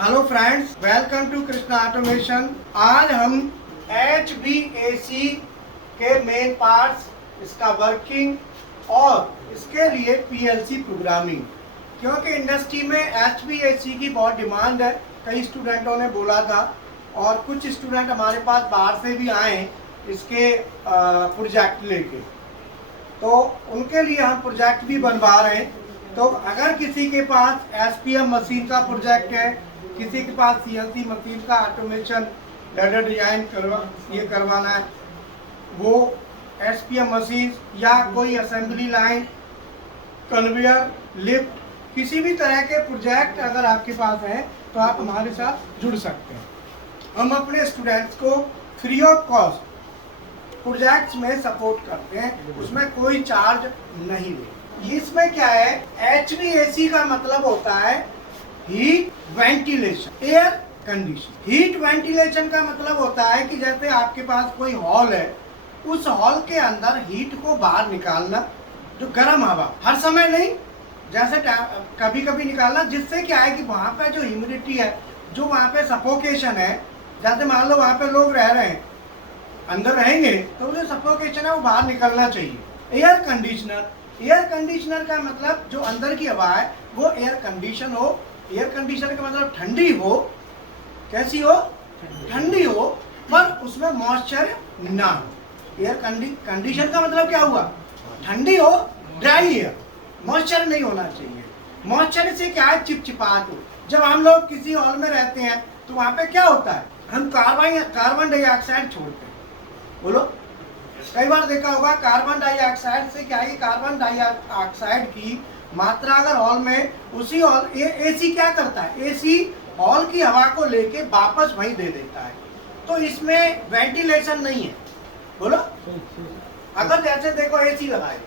Hello friends, welcome to Krishna automation. आज हम HVAC के मेन पार्ट्स, इसका वर्किंग और इसके लिए PLC प्रोग्रामिंग, क्योंकि इंडस्ट्री में HVAC की बहुत डिमांड है। कई स्टूडेंटों ने बोला था और कुछ स्टूडेंट हमारे पास बाहर से भी आए इसके प्रोजेक्ट लेके, तो उनके लिए हम प्रोजेक्ट भी बनवा रहे हैं। तो अगर किसी के पास SPM मशीन का प्रोजेक्ट है, किसी के पास CNC मशीन का ऑटोमेशन लैडर डिजाइन करवाना है, वो SPM मशीन या कोई असेंबली लाइन, कन्वेयर, लिफ्ट, किसी भी तरह के प्रोजेक्ट अगर आपके पास है तो आप हमारे साथ जुड़ सकते हैं। हम अपने स्टूडेंट्स को फ्री ऑफ कॉस्ट प्रोजेक्ट्स में सपोर्ट करते हैं, उसमें कोई चार्ज नहीं ले। इसमें क्या है, HVAC का मतलब होता है heat ventilation, air condition. Heat ventilation का मतलब होता है कि जैसे आपके पास कोई हॉल है, उस हॉल के अंदर हीट को बाहर निकालना, जो गर्म हवा, हर समय नहीं, जैसे कभी कभी निकालना, जिससे क्या है कि वहाँ पे जो ह्यूमिडिटी है, जो वहाँ पे सफोकेशन है, जैसे मान लो वहाँ पे लोग रह रहे हैं, अंदर रहेंगे तो जो सफोकेशन है वो बाहर निकलना चाहिए। एयर कंडीशनर, एयर कंडीशनर का मतलब जो अंदर की हवा है वो एयर कंडीशन हो। एयर कंडीशनर का मतलब ठंडी हो, कैसी हो, ठंडी हो, पर उसमें मॉइस्चर ना हो। एयर कंडीशन का मतलब क्या हुआ, ठंडी हो, ड्राई एयर, मॉइस्चर नहीं होना चाहिए। मॉइस्चर से क्या है, चिपचिपाहट हो। जब हम लोग किसी हॉल में रहते हैं तो वहाँ पे क्या होता है, हम कार्बन डाइऑक्साइड छोड़ते हैं। बोलो, कई बार देखा होगा कार्बन डाइऑक्साइड से क्या है, कार्बन डाइऑक्साइड की मात्रा अगर हॉल में, उसी हॉल AC क्या करता है, AC हॉल की हवा को लेके वापस वहीं दे देता है, तो इसमें वेंटिलेशन नहीं है। बोलो, अगर जैसे देखो AC लगाए,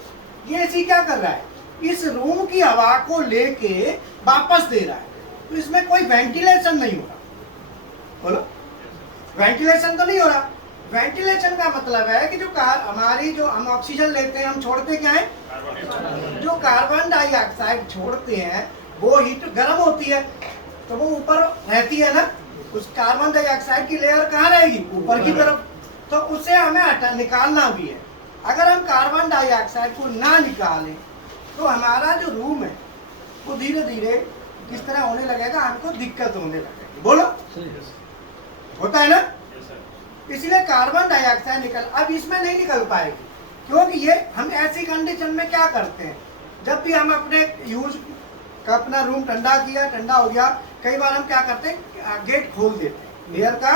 ये AC क्या कर रहा है, इस रूम की हवा को लेके वापस दे रहा है, तो इसमें कोई वेंटिलेशन नहीं हो रहा। बोलो, वेंटिलेशन तो नहीं हो रहा। वेंटिलेशन का मतलब है कि जो हमारी जो हम ऑक्सीजन लेते हैं, हम छोड़ते क्या है, जो कार्बन डाइऑक्साइड छोड़ते हैं वो हीट गर्म होती है, तो वो ऊपर रहती है ना, उस कार्बन डाइऑक्साइड की लेयर कहाँ रहेगी, ऊपर की तरफ, तो उसे हमें निकालना भी है। अगर हम कार्बन डाइऑक्साइड को ना निकालें तो हमारा जो रूम है वो धीरे धीरे किस तरह होने लगेगा, हमको दिक्कत होने लगेगी। बोलो, होता है ना, इसलिए कार्बन डाइऑक्साइड निकल, अब इसमें नहीं निकल पाएगी, क्योंकि ये हम ऐसी कंडीशन में क्या करते हैं, जब भी हम अपने यूज का अपना रूम ठंडा किया, ठंडा हो गया, कई बार हम क्या करते हैं, गेट खोल देते हैं, एयर का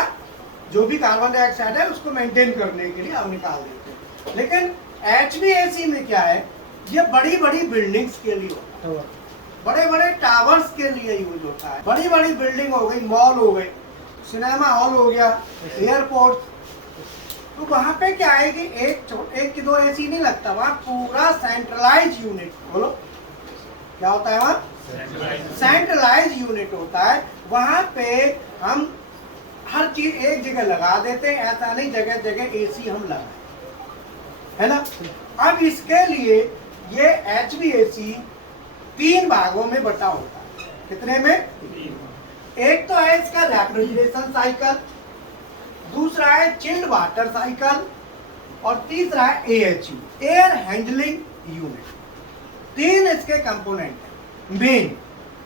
जो भी कार्बन डाइऑक्साइड है उसको मेंटेन करने के लिए हम निकाल देते हैं। लेकिन HVAC में क्या है, ये बड़ी बड़ी बिल्डिंग्स के लिए होता है, बड़े बड़े टावर्स के लिए यूज होता है। बड़ी बड़ी बिल्डिंग हो गई, मॉल हो गए, सिनेमा हॉल हो गया, एयरपोर्ट, तो वहां पे क्या है कि एक की दो AC नहीं लगता, वहाँ पूरा सेंट्रलाइज यूनिट, बोलो क्या होता है, वहाँ सेंट्रलाइज यूनिट होता है। वहां पे हम हर चीज एक जगह लगा देते हैं, ऐसा नहीं जगह जगह AC हम लगाए, है ना। अब इसके लिए ये HVAC 3 भागों में बटा होता है। कितने में, एक तो है इसका रेफ्रिजरेशन साइकिल, दूसरा है चिल्ड वाटर साइकिल, और तीसरा है AHU, एयर हैंडलिंग यूनिट। 3 इसके कंपोनेंट हैं मेन।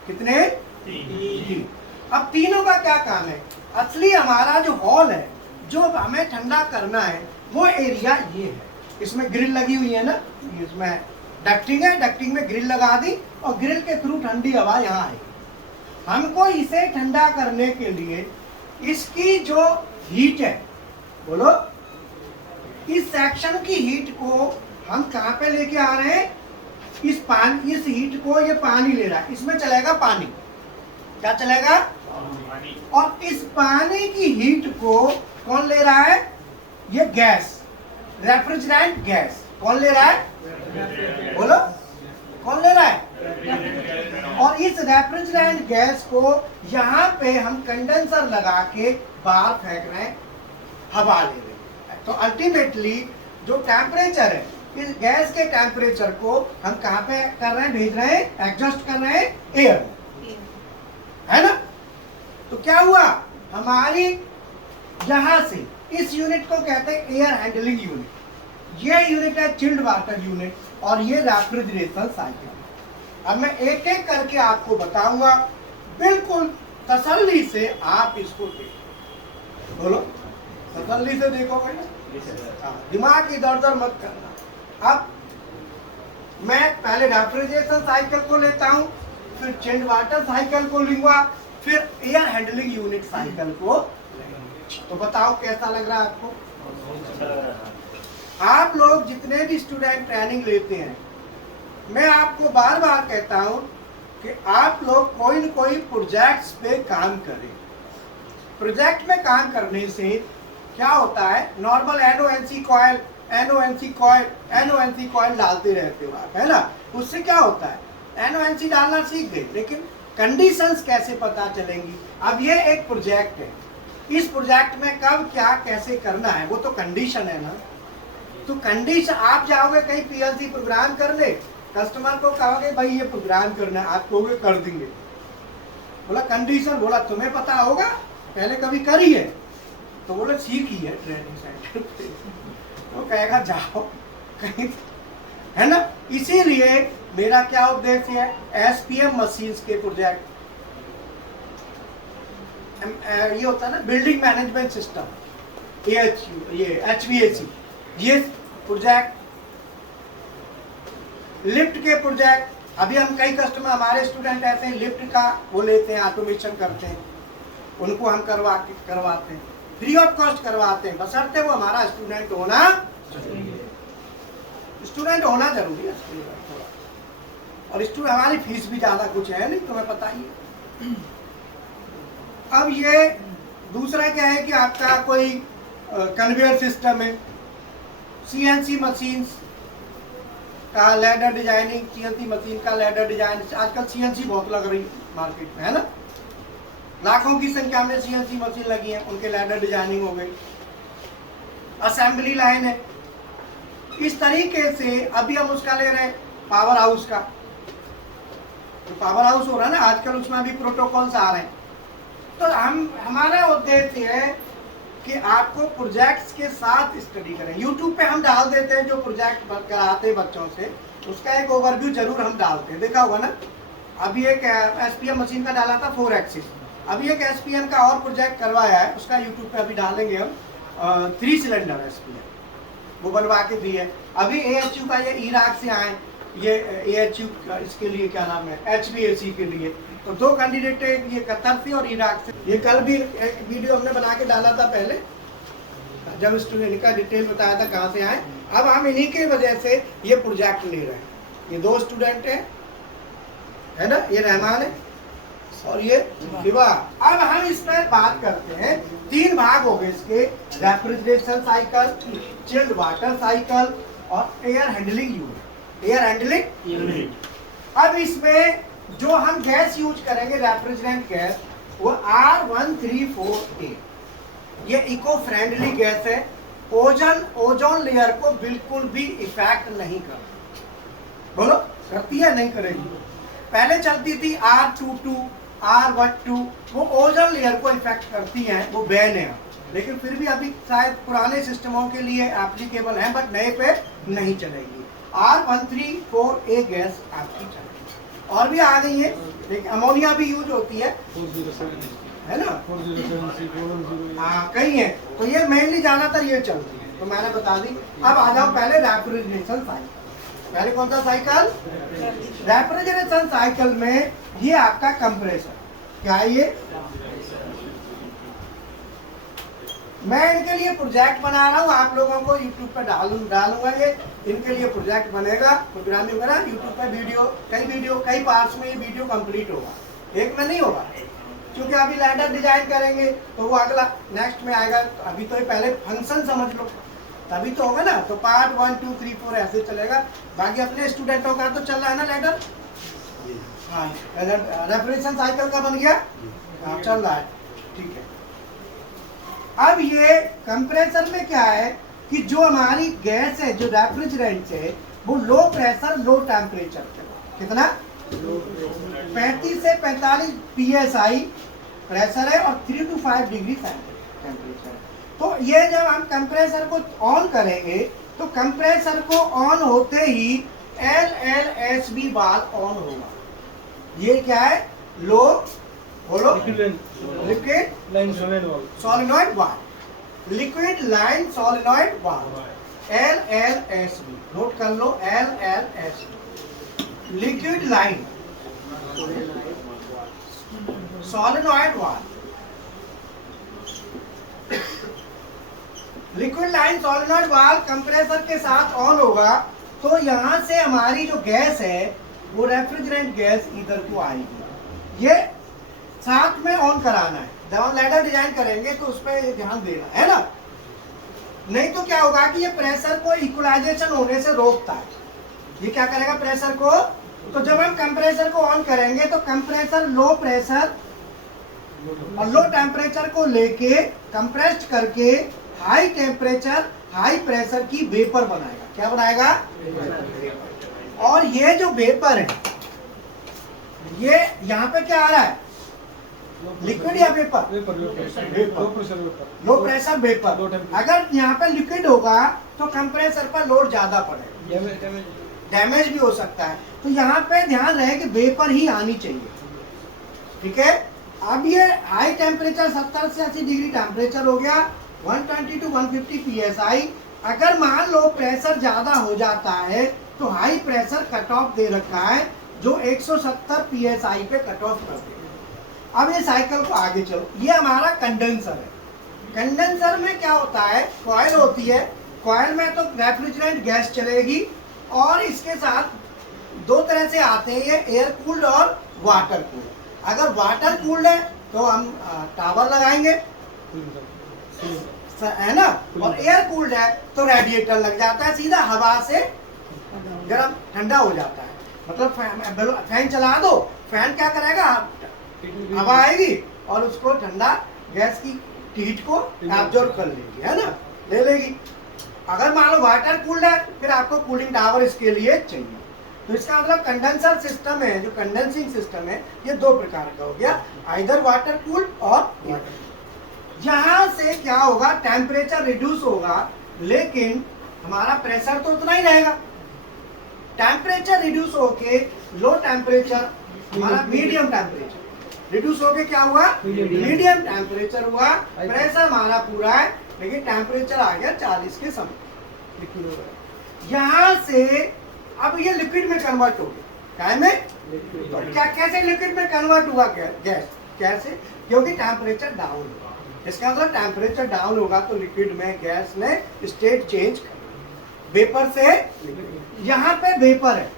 कितने, 3। अब तीनों का क्या काम है, असली हमारा जो हॉल है, जो हमें ठंडा करना है, वो एरिया ये है, इसमें ग्रिल लगी हुई है ना, इसमें डक्टिंग है, डक्टिंग में ग्रिल लगा दी और ग्रिल के थ्रू ठंडी हवा यहाँ आई। हमको इसे ठंडा करने के लिए इसकी जो हीट है, बोलो, इस सेक्शन की हीट को हम कहाँ पे लेके आ रहे हैं, इस हीट को ये पानी ले रहा है, इसमें चलेगा पानी, क्या चलेगा, पानी। और इस पानी की हीट को कौन ले रहा है, ये गैस, रेफ्रिजरेंट गैस, कौन ले रहा है, बोलो, कौन ले रहा है, और इस रेफ्रिजरेंट गैस को यहाँ पे हम कंडेंसर लगा के बाहर फेंक रहे हैं, हवा ले रहे हैं। तो अल्टीमेटली जो टेम्परेचर है, इस गैस के टेम्परेचर को हम कहाँ पे कर रहे हैं, भेज रहे हैं, एडजस्ट कर रहे हैं एयर, है ना। तो क्या हुआ, हमारी यहां से इस यूनिट को कहते हैं एयर हैंडलिंग यूनिट, ये यूनिट है चिल्ड वाटर यूनिट, और ये रेफ्रिजरेशन साइकिल। अब मैं एक एक करके आपको बताऊंगा, बिल्कुल तसल्ली से आप इसको देखो। बोलो, तसल्ली से देखोगे ना, दिमाग इधर उधर मत करना। अब मैं पहले रेफ्रिजरेशन साइकिल को लेता हूं, फिर चिल्ड वाटर साइकिल को लूंगा, फिर एयर हैंडलिंग यूनिट साइकिल को। तो बताओ कैसा लग रहा है आपको? आप लोग जितने भी स्टूडेंट ट्रेनिंग लेते हैं, मैं आपको बार बार कहता हूं कि आप लोग कोई न कोई प्रोजेक्ट्स पे काम करें। प्रोजेक्ट में काम करने से क्या होता है, नॉर्मल एनओएनसी कॉइल एनओएनसी कॉइल डालते रहते हो आप, है ना। उससे क्या होता है, एनओएनसी डालना सीख गए, लेकिन कंडीशंस कैसे पता चलेंगी। अब ये एक प्रोजेक्ट है, इस प्रोजेक्ट में कब क्या कैसे करना है, वो तो कंडीशन है ना। तो कंडीशन, आप जाओगे कहीं पीएलसी प्रोग्राम करने, कस्टमर को कहोगे भाई ये प्रोग्राम करना है, आप कहोगे कर देंगे। बोला कंडीशन, बोला तुम्हें पता होगा, पहले कभी करी है? तो बोले सीखी है ट्रेनिंग सेंटर पे। तो कहेगा जाओ कहीं, है ना। इसीलिए मेरा क्या उद्देश्य है, एसपीएम मशीन्स के प्रोजेक्ट, ये होता है ना बिल्डिंग मैनेजमेंट सिस्टम, ये HVAC, ये प्रोजेक्ट, लिफ्ट के प्रोजेक्ट। अभी हम कई कस्टमर, हमारे स्टूडेंट ऐसे हैं, लिफ्ट का वो लेते हैं, ऑटोमेशन करते हैं, उनको हम करवाते हैं, फ्री ऑफ कॉस्ट करवाते हैं, बशर्ते वो हमारा स्टूडेंट होना जरूरी है थोड़ा। और स्टूडेंट, हमारी फीस भी ज़्यादा कुछ है नहीं, तुम्हें पता ही है। अब ये दूसरा क्या है कि आपका कोई कन्वेयर सिस्टम है, CNC मशीन्स का लैडर डिजाइनिंग, CNC मशीन का लैडर डिजाइन, आजकल CNC बहुत लग रही मार्केट में, है ना। लाखों की संख्या में CNC मशीन लगी है, उनके लैडर डिजाइनिंग हो गई। असेंबली लाइन है, इस तरीके से। अभी हम उसका ले रहे हैं पावर हाउस का, तो पावर हाउस हो रहा है ना आजकल, उसमें भी प्रोटोकॉल्स आ रहे हैं। तो हमारा उद्देश्य है कि आपको प्रोजेक्ट्स के साथ स्टडी करें। यूट्यूब पे हम डाल देते हैं जो प्रोजेक्ट कराते हैं बच्चों से, उसका एक ओवरव्यू जरूर हम डालते हैं, देखा होगा ना। अभी एक एसपीएम मशीन का डाला था 4 एक्सिस, अभी एक एसपीएम का और प्रोजेक्ट करवाया है, उसका यूट्यूब पे अभी डालेंगे हम, 3 सिलेंडर एसपीएम, वो बनवा के दी है। अभी AHU का, ये इराक से आए, ये AHU का, इसके लिए क्या नाम है, HVAC के लिए। तो 2 कैंडिडेट है, ये कतर से और इराक से। ये कल भी एक वीडियो हमने बना के डाला था पहले, जब स्टूडेंट का डिटेल बताया था कहाँ से आए। अब हम इन्हीं के वजह से ये प्रोजेक्ट ले रहे हैं। ये 2 स्टूडेंट है ना, ये रहमान है और ये शिवा। अब हम इस पर बात करते हैं, 3 भाग हो गए इसके, refrigeration cycle, chilled water cycle और air handling unit. Air handling unit. अब इसमें जो हम गैस यूज करेंगे, रेफ्रिजरेंट गैस, वो R134A, ये इको फ्रेंडली गैस है। ओजोन लेयर को बिल्कुल भी इफेक्ट नहीं करती। बोलो, करती है नहीं करेगी? पहले चलती थी R22, R12, वो ओजोन लेयर को इफेक्ट करती हैं, वो बैन है। लेकिन फिर भी अभी शायद पुराने सिस्टमों के लिए एप्लीकेबल है, बट नए पे नहीं चलेगी। R134A गैस आपकी चलेगी। और भी आ गई है, लेकिन अमोनिया भी यूज होती है ना, 407C, हाँ कई है। तो ये मेनली ज्यादातर ये चलती है, तो मैंने बता दी। अब आ जाओ पहले रेफ्रिजरेशन साइकिल। पहले कौन सा साइकिल? रेफ्रिजरेशन साइकिल में ये आपका कंप्रेसर, क्या है ये? मैं इनके लिए प्रोजेक्ट बना रहा हूँ, आप लोगों को यूट्यूब पर डालूंगा। ये इनके लिए प्रोजेक्ट बनेगा, प्रोग्रामिंग वगैरह यूट्यूब पर वीडियो कई पार्ट्स में ये वीडियो कंप्लीट होगा, एक में नहीं होगा। क्योंकि अभी लैडर डिजाइन करेंगे तो वो अगला नेक्स्ट में आएगा। अभी तो ये पहले फंक्शन समझ लो, तभी तो होगा ना। तो पार्ट 1, 2, 3, 4 ऐसे चलेगा। बाकी अपने स्टूडेंटों का तो चल रहा है ना लैडर। हाँ, रेफ्रिजरेशन साइकिल का बन गया, हाँ चल रहा है, ठीक है। अब ये कंप्रेसर में क्या है कि जो हमारी गैस है, जो रेफ्रिजरेंट है, वो लो प्रेशर लो टेम्परेचर पे, कितना 35 से 45 PSI प्रेशर है और 3 to 5 डिग्री टेम्परेचर है। तो ये जब हम कंप्रेसर को ऑन करेंगे तो कंप्रेसर को ऑन होते ही LLSB वाल्व ऑन होगा। ये क्या है? लो बोलो, liquid line solenoid valve, liquid line solenoid valve, LLSB। Note कर लो, LLSB, liquid line solenoid valve. Liquid line solenoid valve compressor के साथ ऑन होगा तो यहां से हमारी जो गैस है वो रेफ्रिजरेंट गैस इधर को आएगी। ये साथ में ऑन कराना है। जब हम लैडर डिजाइन करेंगे तो उस पर ध्यान देना है ना, नहीं तो क्या होगा कि ये प्रेशर को इक्वलाइजेशन होने से रोकता है। ये क्या करेगा प्रेशर को? तो जब हम कंप्रेसर को ऑन करेंगे तो कंप्रेसर लो प्रेशर और लो टेम्परेचर को लेके कंप्रेस्ड करके हाई टेम्परेचर हाई प्रेशर की वेपर बनाएगा। क्या बनाएगा? और ये जो वेपर है ये यहाँ पे क्या आ रहा है? लिक्विड या वेपर? Low pressure vapour. अगर यहाँ पे लिक्विड होगा तो कंप्रेसर पर लोड ज्यादा पड़ेगा, डैमेज भी हो सकता है। तो यहाँ पे ध्यान रहे कि वेपर ही आनी चाहिए। ठीक है, अब ये हाई टेम्परेचर 70 से 80 डिग्री टेम्परेचर हो गया, 120 to 150 PSI। अगर मान लो प्रेशर ज्यादा हो जाता है तो हाई प्रेशर कट ऑफ दे रखा है जो 170 PSI पे कट ऑफ कर देगा। अब ये साइकिल को आगे चलो, ये हमारा कंडेंसर है। कंडेंसर में क्या होता है? कॉइल होती है, कॉइल में तो रेफ्रिजरेंट गैस चलेगी और इसके साथ दो तरह से आते हैं ये, एयर कूल्ड और वाटर कूल्ड। अगर वाटर कूल्ड है तो हम टावर लगाएंगे, है ना, और एयर कूल्ड है तो रेडिएटर लग जाता है, सीधा हवा से गर्म ठंडा हो जाता है। मतलब फैन चला दो, फैन क्या करेगा? हवा आएगी और उसको ठंडा गैस की हीट को एब्जॉर्ब कर लेगी, है ना, ले लेगी। अगर मान लो वाटर कूल्ड है फिर आपको कूलिंग टावर इसके लिए चाहिए। तो इसका मतलब कंडेंसर सिस्टम है, जो कंडेंसिंग सिस्टम है, ये दो प्रकार का हो गया, आइदर वाटर कूल्ड और वाटर। यहाँ से क्या होगा? टेम्परेचर रिड्यूस होगा लेकिन हमारा प्रेशर तो उतना ही रहेगा। टेम्परेचर रिड्यूस होके लो टेम्परेचर, हमारा मीडियम टेम्परेचर रिड्यूस होके क्या हुआ? मीडियम टेम्परेचर हुआ। प्रेशर हमारा पूरा है लेकिन टेम्परेचर आ गया 40 के समझ। यहाँ से अब ये लिक्विड में कन्वर्ट हो गया। क्या में? तो क्या कैसे लिक्विड में कन्वर्ट हुआ गैस? कैसे? क्योंकि टेम्परेचर डाउन होगा। इसका मतलब टेम्परेचर डाउन होगा तो लिक्विड में गैस ने स्टेट चेंज कर, वेपर से यहाँ पे वेपर है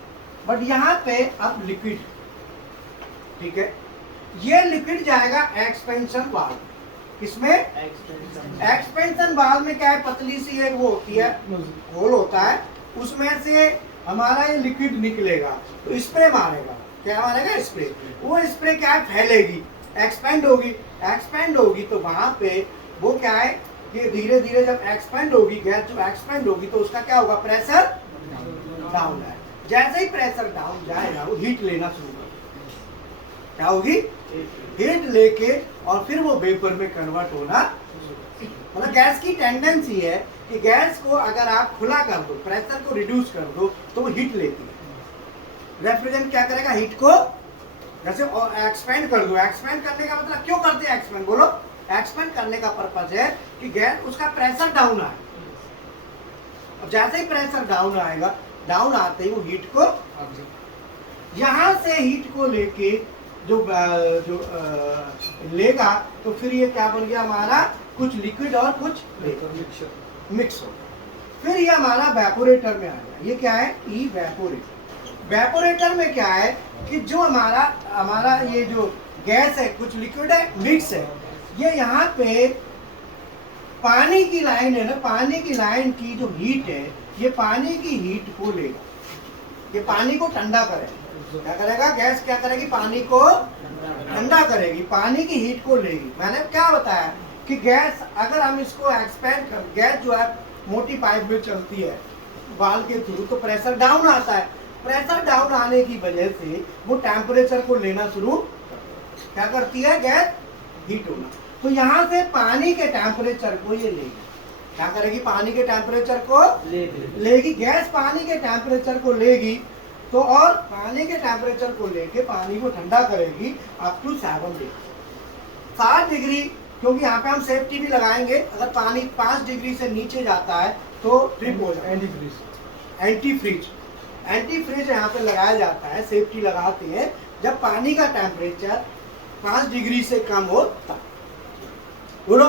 बट यहाँ पे अब लिक्विड। ठीक है, ये लिक्विड जाएगा एक्सपेंशन वाल्व। किसमें? एक्सपेंशन वाल्व में क्या है? पतली सी एक वो होती है, होल होता है, उसमें से हमारा ये लिक्विड निकलेगा तो स्प्रे मारेगा। क्या मारेगा? स्प्रे। वो स्प्रे क्या है? फैलेगी, एक्सपेंड होगी। एक्सपेंड होगी तो वहां पे वो क्या है कि धीरे धीरे जब एक्सपेंड होगी गैस, जो एक्सपेंड होगी तो उसका क्या होगा? प्रेशर डाउन है। जैसे ही प्रेशर डाउन जाएगा वो हीट लेना शुरू कर, क्या होगी? हीट लेके और फिर वो वेपर में कन्वर्ट होना। मतलब गैस की टेंडेंसी है कि गैस को अगर आप खुला कर दो, प्रेशर को रिड्यूस कर दो तो वो हीट लेती है। रेफ्रिजरेंट क्या करेगा? हीट को जैसे एक्सपेंड कर दो। एक्सपेंड करने का मतलब क्यों करते हैं एक्सपेंड? बोलो। एक्सपेंड करने का पर्पज है कि गैस उसका प्रेशर डाउन आए, और जैसे ही प्रेशर डाउन आएगा, डाउन आते ही वो हीट को यहाँ से हीट को लेके जो लेगा तो फिर ये क्या बन गया हमारा? कुछ लिक्विड और कुछ मिक्स हो। फिर ये हमारा वेपोरेटर में आ गया। ये क्या है? इवेपोरेटर। वेपोरेटर में क्या है कि जो हमारा ये जो गैस है, कुछ लिक्विड है, मिक्स है, ये यहाँ पे पानी की लाइन है ना, पानी की लाइन की जो हीट है, ये पानी की हीट को लेगा, ये पानी को ठंडा करेगा। क्या करेगा? गैस क्या करेगी? पानी को ठंडा करेगी, पानी की हीट को लेगी। मैंने क्या बताया कि गैस अगर हम इसको एक्सपेंड कर, गैस जो है मोटी पाइप में चलती है वाल्व के थ्रू, तो प्रेशर डाउन आता है। प्रेशर डाउन आने की वजह से वो टेम्परेचर को लेना शुरू क्या करती है? गैस हीट होना। तो यहाँ से पानी के टेम्परेचर को ये लेगी, क्या करेगी, पानी के टेम्परेचर को लेगी। गैस पानी के टेम्परेचर को लेगी, तो और पानी के टेम्परेचर को लेके पानी को ठंडा करेगी अप टू 7 डिग्री, 7 डिग्री। क्योंकि यहाँ पे हम सेफ्टी भी लगाएंगे, अगर पानी 5 डिग्री से नीचे जाता है तो ट्रिप हो जाए। एंटी फ्रीज यहाँ पे लगाया जाता है, सेफ्टी लगाते हैं जब पानी का टेम्परेचर 5 डिग्री से कम हो तब। बोलो,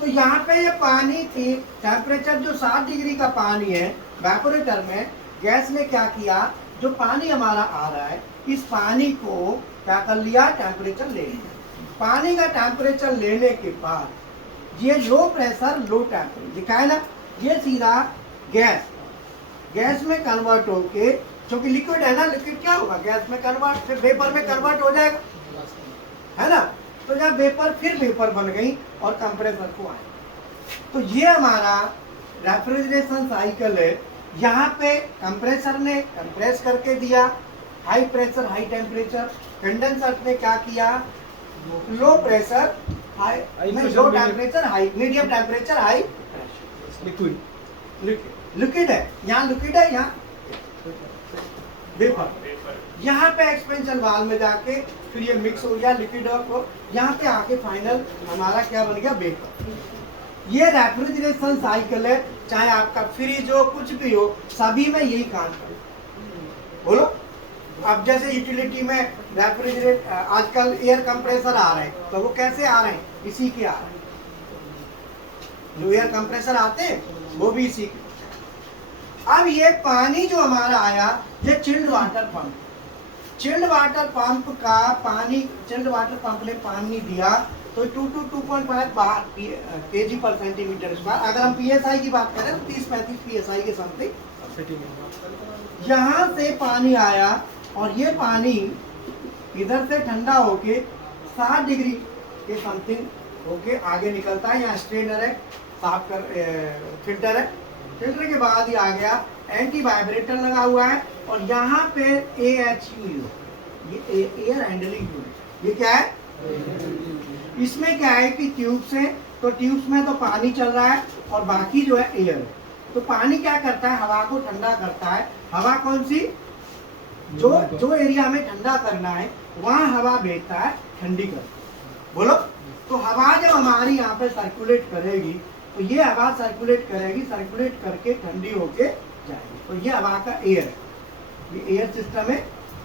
तो यहाँ पे ये पानी की टेम्परेचर जो 7 डिग्री का पानी है वेपोरेटर में, गैस ने क्या किया, जो पानी हमारा आ रहा है इस पानी को क्या कर लिया, टेम्परेचर ले लिया। पानी का टेम्परेचर लेने के बाद ये लो प्रेशर लो टेम्परेचर लिखा है ना, ये सीधा गैस में कन्वर्ट होके, क्योंकि लिक्विड है ना, लिक्विड क्या होगा, गैस में कन्वर्ट, फिर वेपर में कन्वर्ट हो जाएगा, है ना। तो जब वेपर फिर वेपर बन गई और कंप्रेसर को आए, तो ये हमारा रेफ्रिजरेशन साइकिल है। यहाँ पे कंप्रेसर ने कंप्रेस करके दिया, high pressure high temperature, condenser ने क्या किया, low pressure high, low temperature high, medium temperature high pressure. Liquid है, यहाँ लिक्विड है, यहाँ वेपर। यहाँ पे एक्सपेंशन वाल्व में जाके फिर ये मिक्स हो गया लिक्विड और यहाँ पे आके फाइनल हमारा क्या बन गया, वेपर। ये रेफ्रिजरेशन साइकिल है, चाहे आपका फ्रिज हो कुछ भी हो, सभी में यही काम करता है। बोलो, अब जैसे यूटिलिटी में रेफ्रिजरेट, आजकल एयर कंप्रेसर आ रहे हैं, तो वो कैसे आ रहे हैं, इसी के आ रहे हैं। जो एयर कंप्रेसर आते हैं वो भी इसी के। अब ये पानी जो हमारा आया, ये chilled water pump, chilled water pump का पानी, चिल्ड वाटर पंप ने पानी दिया तो 2 to 2.5 kg पर सेंटीमीटर स्क्वायर। अगर हम पीएसआई की बात करें तो 30-35 पीएसआई के समथिंग यहाँ से पानी आया, और ये पानी इधर से ठंडा होके 7 डिग्री के समथिंग होके आगे निकलता है। यहाँ स्ट्रेनर है, साफ कर फिल्टर है, फिल्टर के बाद ही आ गया एंटी वाइब्रेटर लगा हुआ है, और यहाँ पे AHU, ये एयर हैंडलिंग यूनिट, ये क्या है, इसमें क्या है कि ट्यूब्स है, तो ट्यूब्स में तो पानी चल रहा है और बाकी जो है एयर है। तो पानी क्या करता है, हवा को ठंडा करता है। हवा कौन सी, जो एरिया में ठंडा करना है वहाँ हवा भेजता है, ठंडी कर। बोलो, तो हवा जब हमारी यहाँ पे सर्कुलेट करेगी, तो ये हवा सर्कुलेट करेगी, सर्कुलेट करके ठंडी होके जाएगी। तो ये हवा का एयर है, ये एयर सिस्टम है,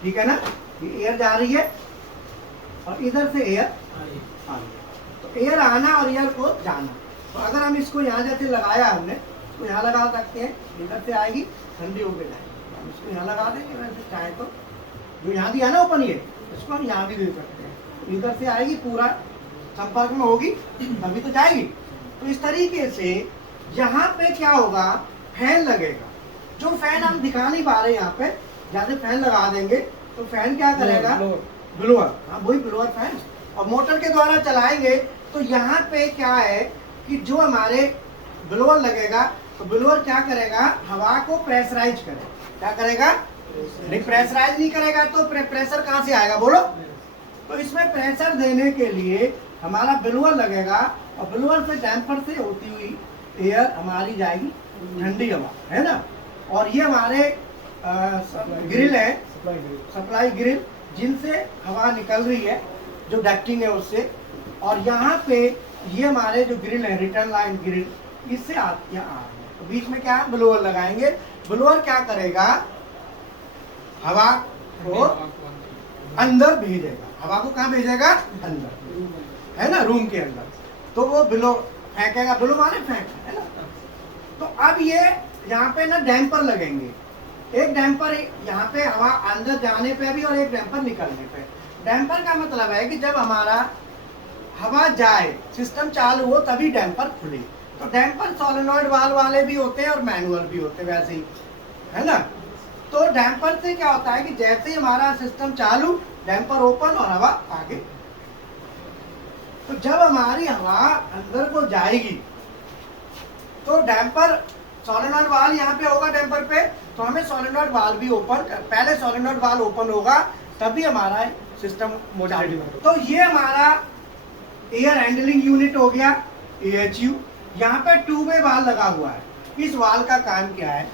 ठीक है ना। ये एयर जा रही है और इधर से एयर आ रही है। तो एयर आना और एयर को जाना। तो अगर हम इसको यहाँ जैसे लगाया हमने, इसको यहाँ लगा सकते हैं, इधर से आएगी, ठंडी होके जाएगी। हम इसको यहाँ लगा देंगे, वैसे चाहे तो जो यहाँ दिया ना ओपन, ये इसको हम यहाँ भी दे सकते हैं। इधर से आएगी, पूरा संपर्क में होगी, तभी तो जाएगी। तो इस तरीके से यहाँ पे क्या होगा, फैन लगेगा। जो फैन हम दिखा नहीं पा रहे यहाँ पे, ज्यादा फैन लगा देंगे तो फैन क्या करेगा, ब्लोअर, हाँ वही ब्लोअर फैन, और मोटर के द्वारा चलाएंगे। तो यहाँ पे क्या है कि जो हमारे ब्लोअर लगेगा, तो ब्लोअर क्या करेगा, हवा को प्रेशराइज करेगा। क्या करेगा, नहीं प्रेशराइज नहीं करेगा तो प्रेशर कहाँ से आएगा, बोलो। तो इसमें प्रेशर देने के लिए हमारा ब्लोअर लगेगा, और ब्लोअर से डैम्पर से होती हुई एयर हमारी जाएगी, ठंडी हवा, है ना। और ये हमारे ग्रिल है, सप्लाई ग्रिल, जिनसे हवा निकल रही है, जो डक्टिंग है उससे। और यहाँ पे ये हमारे जो ग्रिल है, रिटर्न लाइन ग्रिल, इससे यहाँ आ रही है। तो बीच में क्या ब्लोअर लगाएंगे। ब्लोअर क्या करेगा, हवा को अंदर भेजेगा। हवा को कहाँ भेजेगा, अंदर, है ना, रूम के अंदर। तो वो ब्लो फेंकेगा, ब्लो माने फेंक, है ना। तो अब ये यहाँ पे ना डैम्पर लगेंगे, एक डैम्पर यहाँ पे हवा अंदर जाने पे भी और एक डैम्पर निकलने पे। डैम्पर का मतलब है कि जब हमारा हवा जाए, सिस्टम चालू हो, तभी डैम्पर खुले। तो डैम्पर सोलेनॉइड वाल्व वाले भी होते हैं और मैनुअल भी होते हैं, वैसे ही, है ना। तो डैम्पर से क्या होता है कि जैसे ही हमारा सिस्टम चालू, डैम्पर ओपन और हवा आगे। तो जब हमारी हवा अंदर को जाएगी, तो डैम्पर सोलेनॉइड वाल्व यहाँ पे होगा डैम्पर पे, तो हमें सोलेनॉइड वाल्व भी ओपन पहले सोलेनॉइड वाल्व ओपन होगा, तभी हमारा सिस्टम मोडालिटी। तो ये हमारा एयर हैंडलिंग यूनिट हो गया AHU। यहाँ पे टू वे वाल्व लगा हुआ है। इस वाल्व का काम क्या है,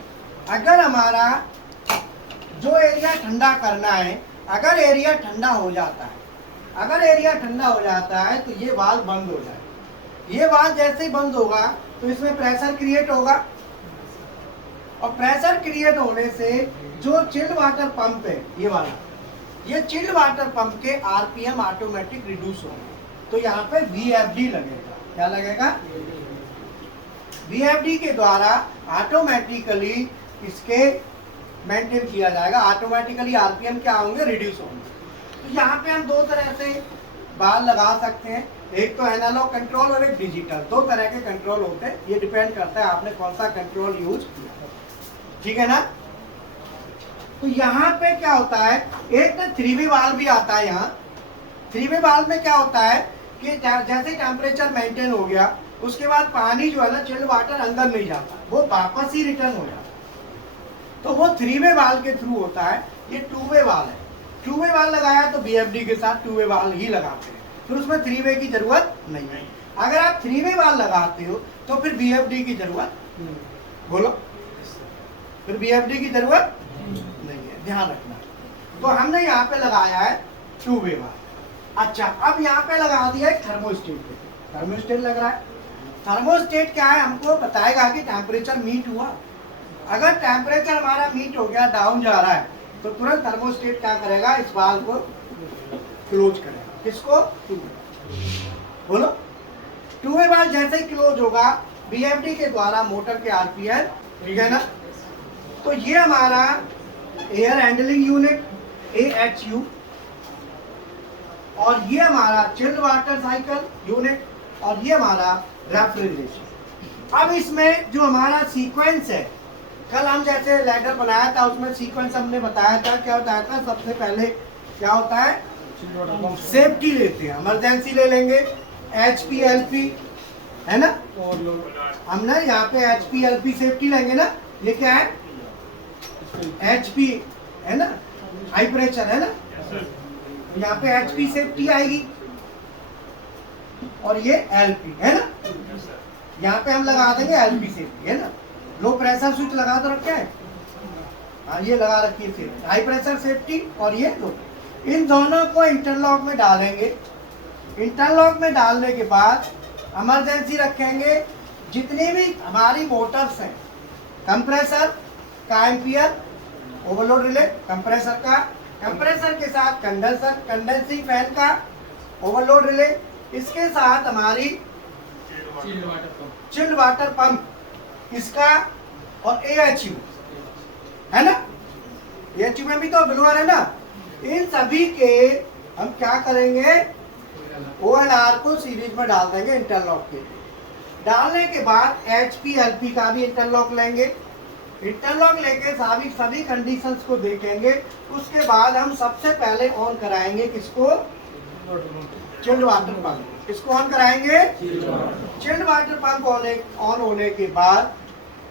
अगर हमारा जो एरिया ठंडा करना है, अगर एरिया ठंडा हो जाता है, अगर एरिया ठंडा हो जाता है तो ये वाल्व बंद हो जाए। ये वाल्व जैसे ही बंद होगा तो इसमें प्रेशर क्रिएट होगा, और प्रेशर क्रिएट होने से जो चिल्ड वाटर पंप है ये वाला, ये चिल्ड वाटर पंप के RPM ऑटोमेटिक रिड्यूस होंगे। तो यहाँ पे VFD लगेगा। क्या लगेगा? VFD के द्वारा ऑटोमेटिकली इसके मेंटेन किया जाएगा, ऑटोमेटिकली RPM क्या होंगे, रिड्यूस होंगे। तो यहाँ पे हम दो तरह से बाल लगा सकते हैं, एक तो एनालॉग कंट्रोल और एक डिजिटल। दो तरह के कंट्रोल होते हैं, ये डिपेंड करता है आपने कौन सा कंट्रोल यूज किया, ठीक है ना। तो यहाँ पे क्या होता है, एक तो 3 वे वाल्व भी आता है। यहाँ 3 वे वाल्व में क्या होता है कि जैसे टेम्परेचर मेंटेन हो गया, उसके बाद पानी जो है ना, चिल्ड वाटर अंदर नहीं जाता, वो वापस ही रिटर्न हो जाता है। तो वो 3 वे वाल्व के थ्रू होता है। ये 2 वे वाल्व है। 2 वे वाल्व लगाया तो BFD के साथ 2 वे वाल्व ही लगाते हैं, फिर उसमें 3 वे की जरूरत नहीं है। अगर आप 3 वे वाल्व लगाते हो तो फिर BFD की जरूरत नहीं, बोलो, फिर BFD की जरूरत नहीं है, ध्यान रखना। तो हमने यहाँ पे लगाया है 2 वे वाल्व। अच्छा, अब यहाँ पे लगा दिया है थर्मोस्टेट। थर्मोस्टेट लग रहा है। थर्मोस्टेट क्या है, हमको बताएगा कि टेम्परेचर मीट हुआ। अगर टेम्परेचर हमारा मीट हो गया, डाउन जा रहा है, तो तुरंत थर्मोस्टेट क्या करेगा, इस वाल्व को क्लोज करेगा। किसको? बोलो। 2 वे वाल्व जैसे ही क्लोज होगा, BFD के द्वारा मोटर के RPM, ठीक है ना। तो ये हमारा एयर हैंडलिंग यूनिट AHU, और ये हमारा चिल्ड वाटर साइकिल यूनिट, और ये हमारा रेफ्रिजरेशन। अब इसमें जो हमारा सीक्वेंस है, कल हम जैसे लैडर बनाया था उसमें सीक्वेंस हमने बताया था। क्या बताया था? सबसे पहले क्या होता है, सेफ्टी लेते हैं, इमरजेंसी ले लेंगे, HPLP है ना, हमने यहाँ पे HPLP सेफ्टी लेंगे ना। ये क्या है? HP है ना, हाई प्रेशर है ना, यहाँ पे HP सेफ्टी आएगी, और ये LP है ना, यहाँ पे हम लगा देंगे LP सेफ्टी है ना। लो प्रेशर स्विच लगा तो रखे हैं, हाँ ये लगा रखी है सेफ्टी, हाई प्रेशर सेफ्टी, और ये लो। इन दोनों को इंटरलॉक में डालेंगे। इंटरलॉक में डालने के बाद इमरजेंसी रखेंगे। जितनी भी हमारी मोटर्स हैं, कंप्रेसर का एम्पियर, ओवरलोड रिले कंप्रेसर का, कंप्रेसर के साथ कंडेंसर, कंडेंसिंग फैन का, ओवरलोड रिले, इसके साथ हमारी चिल्ड वाटर पंप इसका, और AHU है ना। AHU में भी तो ब्लोअर है ना। इन सभी के हम क्या करेंगे, OLR को सीरीज में डाल देंगे इंटरलॉक के। डालने के बाद HPLP का भी इंटरलॉक लेंगे। इंटरलॉक लेके सभी कंडीशंस को देखेंगे। उसके बाद हम सबसे पहले ऑन कराएंगे किसको, चिल्ड वाटर पंप। किसको ऑन कराएंगे? चिल्ड वाटर पंप ऑन होने के बाद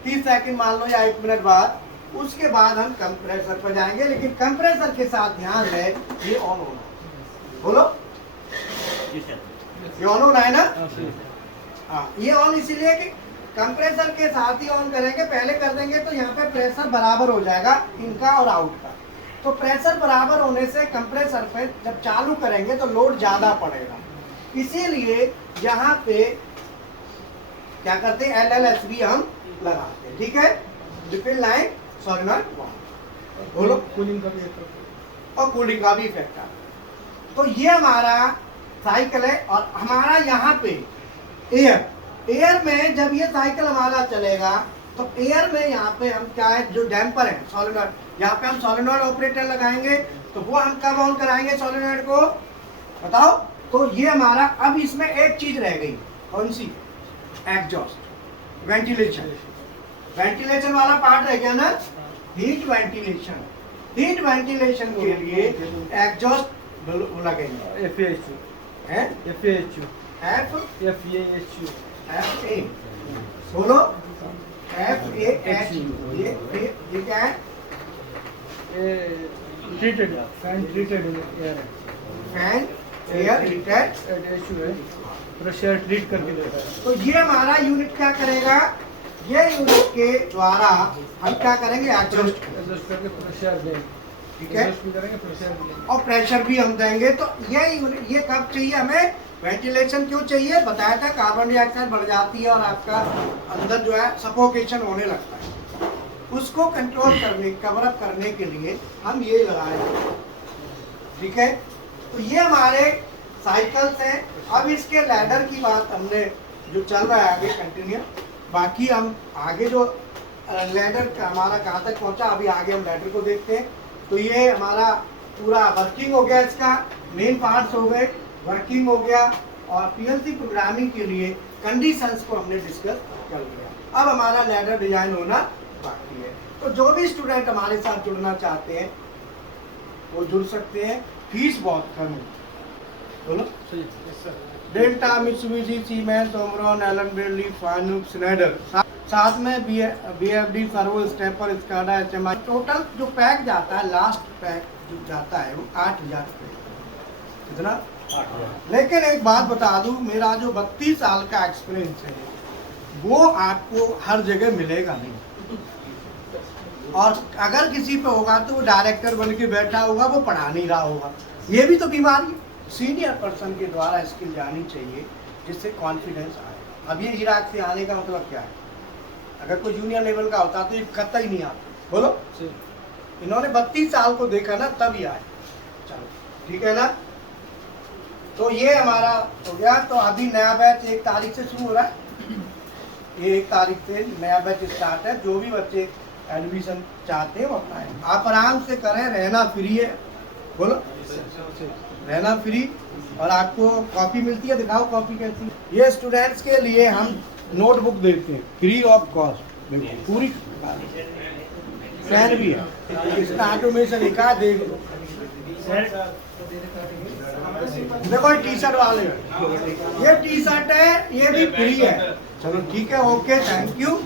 30 सेकंड मान लो या 1 मिनट बाद, उसके बाद हम कंप्रेसर पर जाएंगे। लेकिन कंप्रेसर के साथ ध्यान है ये ऑन होना, बोलो ये ऑन होना है ना। हाँ, ये ऑन इसीलिए कि कंप्रेसर के साथ ही ऑन करेंगे। पहले कर देंगे तो यहाँ पे प्रेशर बराबर हो जाएगा इनका और आउट का। तो प्रेशर बराबर होने से कंप्रेसर पे जब चालू करेंगे तो लोड ज्यादा पड़ेगा, इसीलिए यहाँ पे क्या करते हैं, LLSB हम लगाते हैं, ठीक है। रिफिल लाइन सॉलिनॉइड वाल्व, बोलो। कूलिंग का भी इफेक्ट, और कूलिंग का भी इफेक्ट आता है। तो ये हमारा साइकिल है। और हमारा यहाँ पे एयर में जब ये साइकिल हमारा चलेगा तो एयर में यहाँ पे हम क्या है, जो डैम्पर है सॉलिनॉइड, यहाँ पे हम सॉलिनॉइड ऑपरेटर लगाएंगे। तो वो हम कब ऑन कराएंगे सॉलिनॉइड को, बताओ। तो ये हमारा, अब इसमें एक चीज रह गई, कौन सी, एग्जॉस्ट, वेंटिलेशन। वेंटिलेशन वाला पार्ट रह गया ना, हीट वेंटिलेशन। हीट वेंटिलेशन के लिए एग्जॉस्ट लगेंगे, FAHU हैं, FAHU FAHU, बोलो FAHU। ये क्या है, ट्रीटेड फैन, ट्रीटेड एयर है, फैन एयर हिटेड इशू है, प्रेशर ट्रीट करके देता है। तो ये हमारा यूनिट क्या करेगा, ये यूनिट के द्वारा हम क्या करेंगे, एडजस्ट एडजस्ट करके प्रेशर दें, ठीक है, एडजस्ट भी करेंगे, प्रेशर भी देंगे। और प्रेशर भी हम देंगे। तो ये यूनिट, ये कब चाहिए हमें, वेंटिलेशन क्यों चाहिए, बताया था कार्बन डाइऑक्साइड बढ़ जाती है और आपका अंदर जो है सफोकेशन होने लगता है, उसको कंट्रोल करने, कवर अप करने के लिए हम ये लगाए, ठीक है। तो ये हमारे साइकिल्स हैं। अब इसके लैडर की बात हमने जो चल रहा है आगे कंटिन्यू, बाकी हम आगे जो लैडर का हमारा कहाँ तक पहुँचा, अभी आगे हम लैडर को देखते हैं। तो ये हमारा पूरा वर्किंग हो गया, इसका मेन पार्ट्स हो गए, वर्किंग हो गया, और पीएलसी प्रोग्रामिंग के लिए कंडीशंस को हमने डिस्कस कर लिया। अब हमारा लैडर डिजाइन होना बाकी है। तो जो भी स्टूडेंट हमारे साथ जुड़ना चाहते हैं वो जुड़ सकते हैं, फीस बहुत कम है, बोलो delta, Mitsubishi, Siemens, Omron, Allen Bradley, Fanuc, Schneider, साथ में VFD, servo, stepper, SCADA, HMI. Total जो पैक जाता है, लास्ट पैक जो जाता है वो 8,000 रुपये, कितना 8,000। लेकिन एक बात बता दूं, मेरा जो 32 साल का एक्सपीरियंस है वो आपको हर जगह मिलेगा नहीं, और अगर किसी पे होगा तो वो डायरेक्टर बन के बैठा होगा, वो पढ़ा नहीं रहा होगा। ये भी तो बीमारी है। सीनियर पर्सन के द्वारा स्किल जानी चाहिए जिससे कॉन्फिडेंस आए। अब ये इराक से आने का मतलब क्या है, अगर कोई जूनियर लेवल का होता तो ये खत्ता ही नहीं आता, बोलो। इन्होंने 32 साल को देखा ना, तब ही आए। चलो ठीक है ना। तो ये हमारा हो गया। तो अभी नया बैच 1 तारीख से शुरू हो रहा है, ये 1 तारीख से नया बैच स्टार्ट है। जो भी बच्चे एडमिशन चाहते हैं वो अपना है, आप आराम से करें, रहना फ्री है, बोलो रहना फ्री। और आपको कॉपी मिलती है, दिखाओ कॉपी कैसी है। ये स्टूडेंट्स के लिए हम नोटबुक देते हैं फ्री ऑफ कॉस्ट, पूरी पेन भी है, इसका ऑटोमेशन लिखा देख लो। देखो टी शर्ट वाले, ये टी शर्ट है, ये भी फ्री है। चलो ठीक है, ओके, थैंक यू।